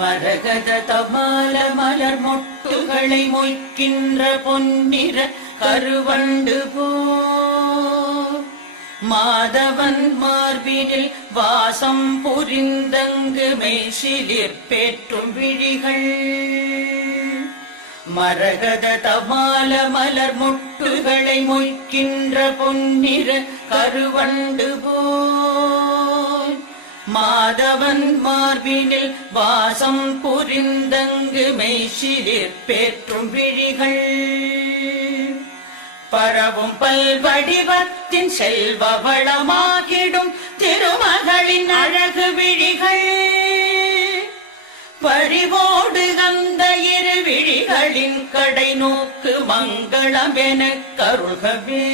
மரகத தமால மலர் மொட்டுகளை மொய்க்கின்ற பொன்னிற கருவண்டு போ மாதவன் மார்பினில் வாசம் புரிந்தங்கு மெய்சிலிர் பேற்றும் விழிகள் மரகத தமால மலர் மொட்டுகளை மொய்க்கின்ற பொன்னிற கருவண்டு போல் மாதவன் மார்பினில் வாசம் புரிந்தங்கு மெய்சிலிர் பேற்றும் விழிகள் பரவும் பல்வடிவத்தின் செல்வ வளமாகிடும் திருமகளின் அழகு விழிகள் பறிவோடு அந்த இரு விழிகளின் கடை நோக்கு மங்களம் எனக் கருள்கவே.